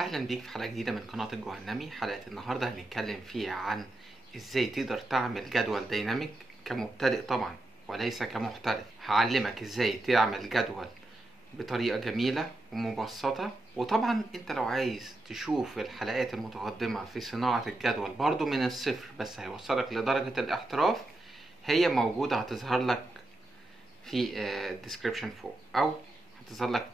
اهلا بيك في حلقة جديدة من قناة الجهنمي. حلقة النهاردة هنتكلم فيها عن ازاي تقدر تعمل جدول ديناميك كمبتدئ طبعا وليس كمحترف. هعلمك ازاي تعمل جدول بطريقة جميلة ومبسطة، وطبعا انت لو عايز تشوف الحلقات المتقدمة في صناعة الجدول برضو من الصفر بس هيوصلك لدرجة الاحتراف، هي موجودة هتظهر لك في الديسكريبشن فوق، او هتظهر لك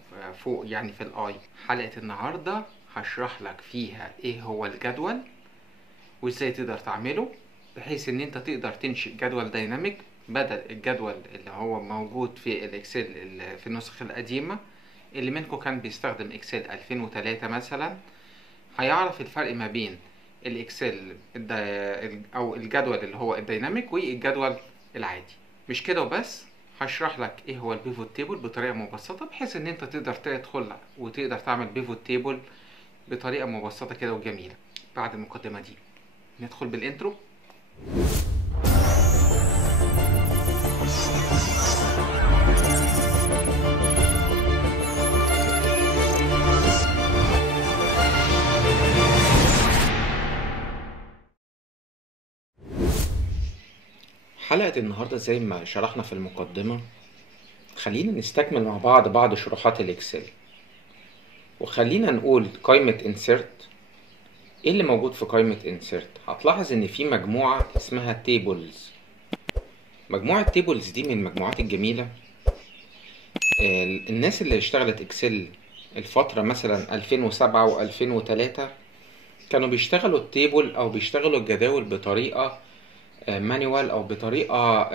فوق يعني في الاي. حلقة النهاردة هشرح لك فيها ايه هو الجدول وازاي تقدر تعمله بحيث ان انت تقدر تنشئ جدول ديناميك بدل الجدول اللي هو موجود في الاكسل في النسخ القديمة. اللي منكم كان بيستخدم اكسل 2003 مثلا هيعرف الفرق ما بين الاكسل او الجدول اللي هو الديناميك والجدول العادي. مش كده وبس، هشرح لك ايه هو البيفوت تيبل بطريقه مبسطه بحيث ان انت تقدر تدخل وتقدر تعمل بيفوت تيبل بطريقه مبسطه كده وجميله. بعد المقدمه دي ندخل بالانترو. حلقة النهاردة زي ما شرحنا في المقدمة، خلينا نستكمل مع بعض شروحات الإكسل، وخلينا نقول قائمة insert. ايه اللي موجود في قائمة insert؟ هتلاحظ ان في مجموعة اسمها tables. مجموعة tables دي من المجموعات الجميلة. الناس اللي اشتغلت اكسل الفترة مثلا 2007 و2003 كانوا بيشتغلوا التيبل او بيشتغلوا الجداول بطريقة مانيوال او بطريقة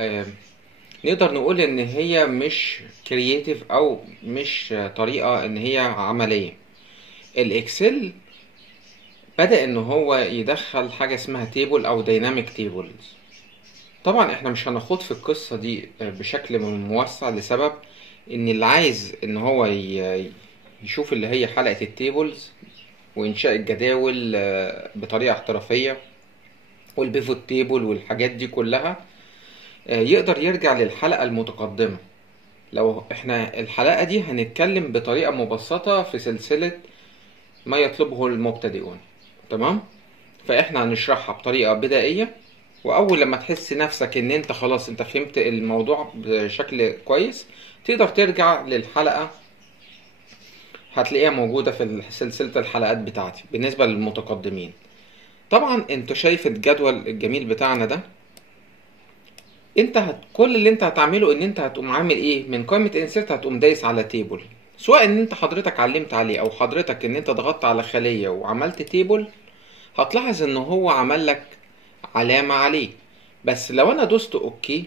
نقدر نقول ان هي مش كرييتيف او مش طريقة ان هي عملية. الاكسل بدأ ان هو يدخل حاجة اسمها تيبل او دايناميك تيبلز. طبعا احنا مش هنخوض في القصة دي بشكل موسع لسبب ان اللي عايز ان هو يشوف اللي هي حلقة التيبلز وانشاء الجداول بطريقة احترافية والبيفوت تيبل والحاجات دي كلها يقدر يرجع للحلقة المتقدمة. لو احنا الحلقة دي هنتكلم بطريقة مبسطة في سلسلة ما يطلبه المبتدئون، تمام؟ فاحنا هنشرحها بطريقة بدائية، واول لما تحس نفسك ان انت خلاص انت فهمت الموضوع بشكل كويس تقدر ترجع للحلقة، هتلاقيها موجودة في سلسلة الحلقات بتاعتي بالنسبة للمتقدمين. طبعا انت شايف الجدول الجميل بتاعنا ده، انت كل اللي انت هتعمله ان انت هتقوم عامل ايه من قائمة انسيرت، هتقوم دايس على تيبل. سواء ان انت حضرتك علمت عليه او حضرتك ان انت ضغطت على خلية وعملت تيبل، هتلاحظ ان هو عمل لك علامة عليه. بس لو انا دوست اوكي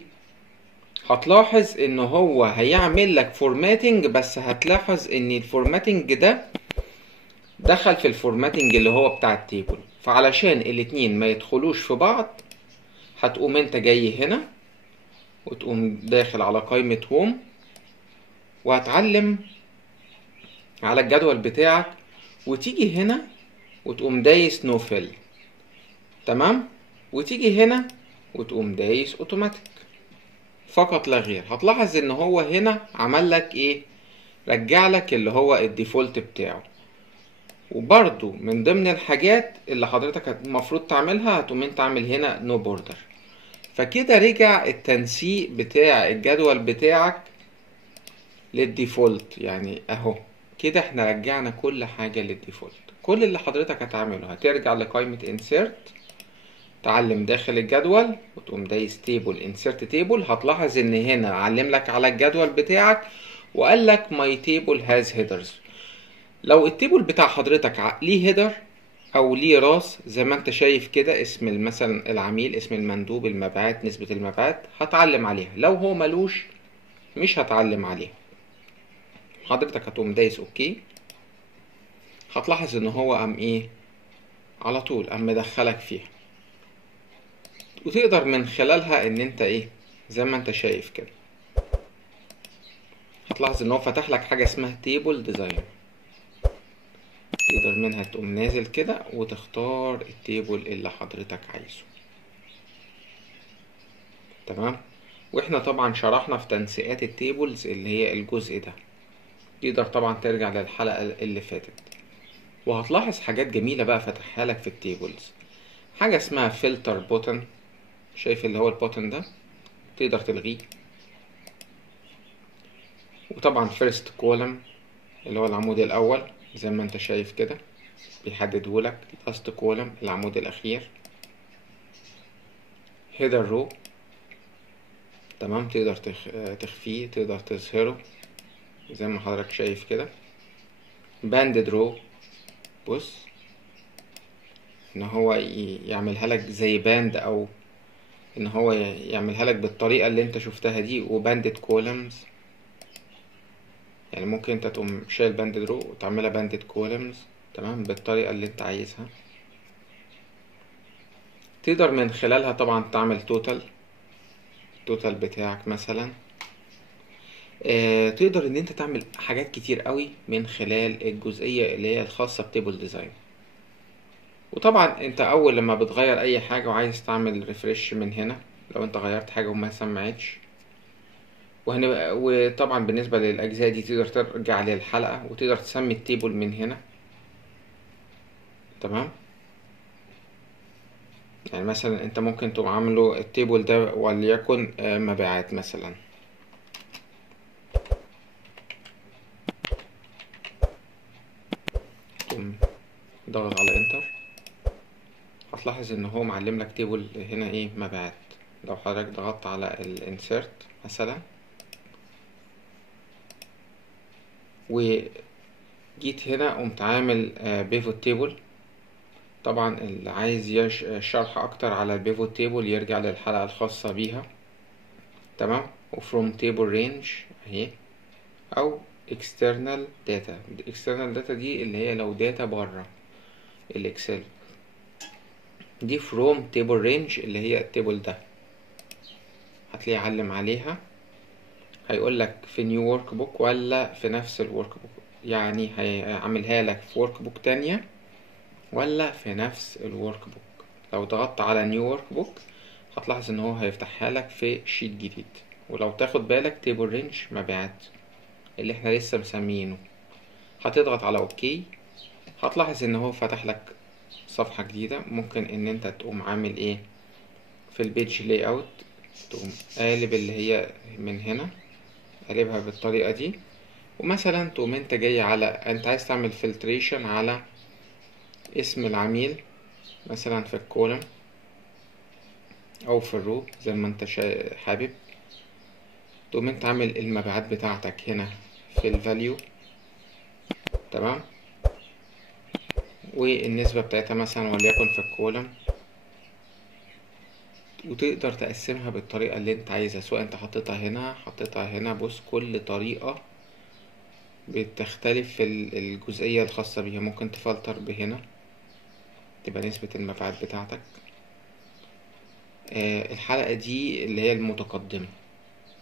هتلاحظ ان هو هيعمل لك فورماتنج، بس هتلاحظ ان الفورماتنج ده دخل في الفورماتنج اللي هو بتاع التيبل. فعلشان الاتنين ما يدخلوش في بعض هتقوم انت جاي هنا وتقوم داخل على قائمة هوم وهتعلم على الجدول بتاعك وتيجي هنا وتقوم دايس نو فيل، تمام؟ وتيجي هنا وتقوم دايس اوتوماتيك فقط لا غير. هتلاحظ ان هو هنا عمل لك ايه؟ رجع لك اللي هو الديفولت بتاعه. وبرضو من ضمن الحاجات اللي حضرتك المفروض تعملها هتقوم انت عامل هنا نو بوردر. فكده رجع التنسيق بتاع الجدول بتاعك للديفولت. يعني اهو كده احنا رجعنا كل حاجة للديفولت. كل اللي حضرتك هتعمله هترجع لقائمة insert، تعلم داخل الجدول وتقوم دايس تيبل insert تيبل. هتلاحظ ان هنا علم لك على الجدول بتاعك وقال لك my table has headers. لو التيبل بتاع حضرتك ليه هيدر او ليه راس زي ما انت شايف كده، اسم مثلا العميل، اسم المندوب، المبيعات، نسبة المبيعات، هتعلم عليها. لو هو ملوش مش هتعلم عليها. حضرتك هتقوم دايس اوكي، هتلاحظ ان هو قام ايه على طول قام مدخلك فيها، وتقدر من خلالها ان انت ايه زي ما انت شايف كده. هتلاحظ ان هو فتح لك حاجة اسمها تيبل ديزاين، تقدر منها تقوم نازل كده وتختار التيبل اللي حضرتك عايزه، تمام؟ واحنا طبعا شرحنا في تنسيقات التيبلز اللي هي الجزء ده، تقدر طبعا ترجع للحلقة اللي فاتت. وهتلاحظ حاجات جميلة بقى فتحها لك في التيبلز. حاجة اسمها فلتر بوتن، شايف اللي هو البوتن ده تقدر تلغيه. وطبعا فيرست كولم اللي هو العمود الاول زي ما انت شايف كده بيحدده لك. لاست كولم العمود الاخير. هيدر رو تمام، تقدر تخفيه، تقدر تظهره زي ما حضرتك شايف كده. باندد رو، بص ان هو يعملها لك زي باند، او ان هو يعملها لك بالطريقة اللي انت شفتها دي. وباندد كولمز، يعني ممكن انت تقوم شايل باندد رو وتعملها باندد كولمز تمام بالطريقة اللي انت عايزها. تقدر من خلالها طبعا تعمل توتال بتاعك مثلا. تقدر ان انت تعمل حاجات كتير قوي من خلال الجزئية اللي هي الخاصة بتيبل ديزاين. وطبعا انت اول لما بتغير اي حاجة وعايز تعمل ريفرش من هنا، لو انت غيرت حاجة وما سمعتش، وطبعا بالنسبة للأجزاء دي تقدر ترجع للحلقة وتقدر تسمي التيبل من هنا تمام. يعني مثلا انت ممكن تقوم عامله التيبل ده وليكن مبيعات مثلا. تقوم ضغط على انتر، هتلاحظ ان هو معلم لك تيبل هنا ايه مبيعات. لو حضرتك ضغطت على الانسيرت مثلا وجيت هنا قمت عامل بيفوت تيبل. طبعا اللي عايز شرح اكتر على البيفوت تيبل يرجع للحلقة الخاصة بيها تمام. وفروم تيبل رينج اهي، او external data دي اللي هي لو داتا بره الاكسل دي. from table range اللي هي التيبل ده هتلاقيه علم عليها، هيقول لك في نيو ورك بوك ولا في نفس الورك بوك. يعني هيعملها لك في ورك بوك تانية ولا في نفس الورك بوك. لو ضغطت على نيو ورك بوك هتلاحظ ان هو هيفتحها لك في شيت جديد. ولو تاخد بالك تيبل رينج مبيعات اللي احنا لسه مسمينه، هتضغط على اوكي، هتلاحظ ان هو فتح لك صفحة جديدة. ممكن ان انت تقوم عامل ايه في البيج لاي اوت، تقوم قالب اللي هي من هنا، قالبها بالطريقة دي. ومثلا تقوم انت جاي على انت عايز تعمل فلتريشن على اسم العميل مثلا في الكولم او في الرو زي ما انت حابب. تقوم انت عامل المبيعات بتاعتك هنا في الفاليو تمام، والنسبة بتاعتها مثلا وليكن في الكولم، وتقدر تقسمها بالطريقة اللي انت عايزها، سواء انت حطيتها هنا. بص كل طريقة بتختلف في الجزئية الخاصة بيها. ممكن تفلتر بهنا تبقى نسبة المبيعات بتاعتك. الحلقة دي اللي هي المتقدمة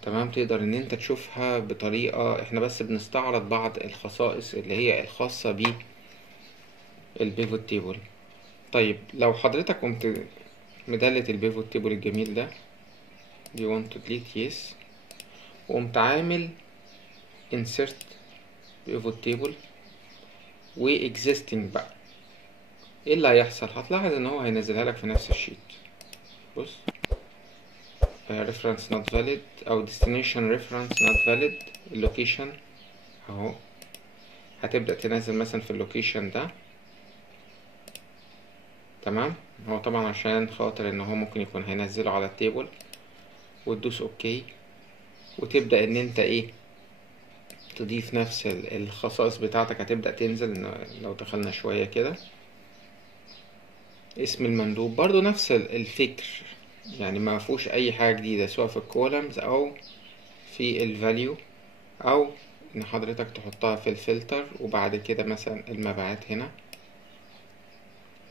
تمام، تقدر ان انت تشوفها بطريقة. احنا بس بنستعرض بعض الخصائص اللي هي الخاصة بالبيفوت تيبل. طيب لو حضرتك قمت مدلت البيفوت تيبل الجميل ده you want to delete yes، وقمت عامل insert pivot table و existing بقى، ايه اللي هيحصل؟ هتلاحظ ان هو هينزلها لك في نفس الشيت. بص reference not valid او destination reference not valid. اللوكيشن اهو، هتبدأ تنزل مثلا في اللوكيشن ده تمام. هو طبعا عشان خاطر ان هو ممكن يكون هينزله على التيبل، وتدوس اوكي، وتبدأ ان انت ايه تضيف نفس الخصائص بتاعتك. هتبدأ تنزل لو دخلنا شوية كده اسم المندوب برضو نفس الفكر، يعني ما فيهوش اي حاجة جديدة سواء في الكولمز او في الفاليو، او ان حضرتك تحطها في الفلتر وبعد كده مثلا المبيعات هنا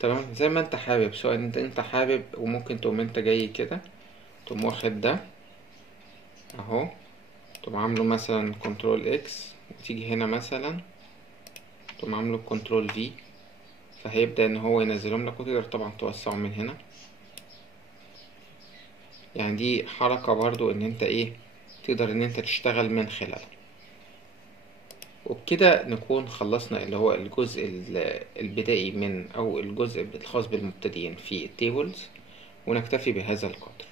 تمام زي ما انت حابب. سواء انت حابب، وممكن تقوم انت جاي كده تقوم واخد ده اهو، تقوم عامله مثلا كنترول اكس، وتيجي هنا مثلا تقوم عامله كنترول في، فهيبدأ ان هو ينزلهم لك. وتقدر طبعا توسعه من هنا. يعني دي حركة برضو ان انت ايه تقدر ان انت تشتغل من خلالها. وبكده نكون خلصنا اللي هو الجزء البدائي من أو الجزء الخاص بالمبتدئين في التيبلز، ونكتفي بهذا القدر.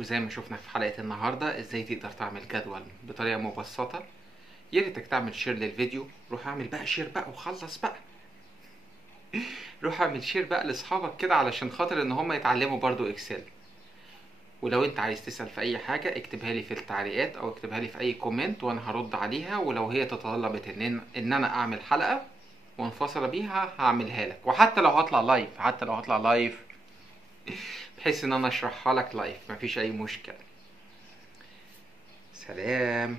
وزي ما شفنا في حلقة النهاردة ازاي تقدر تعمل جدول بطريقة مبسطة، يا ريتك تعمل شير للفيديو. روح اعمل بقى شير بقى وخلص بقى. روح اعمل شير بقى لاصحابك كده علشان خاطر ان هم يتعلموا برضو اكسل. ولو انت عايز تسأل في اي حاجة اكتبها لي في التعليقات او اكتبها لي في اي كومنت وانا هرد عليها، ولو هي تطلبت ان انا اعمل حلقة منفصلة بيها هعملها لك، وحتى لو هطلع لايف بحيث ان انا اشرحها لك لايف، مفيش اي مشكلة. سلام.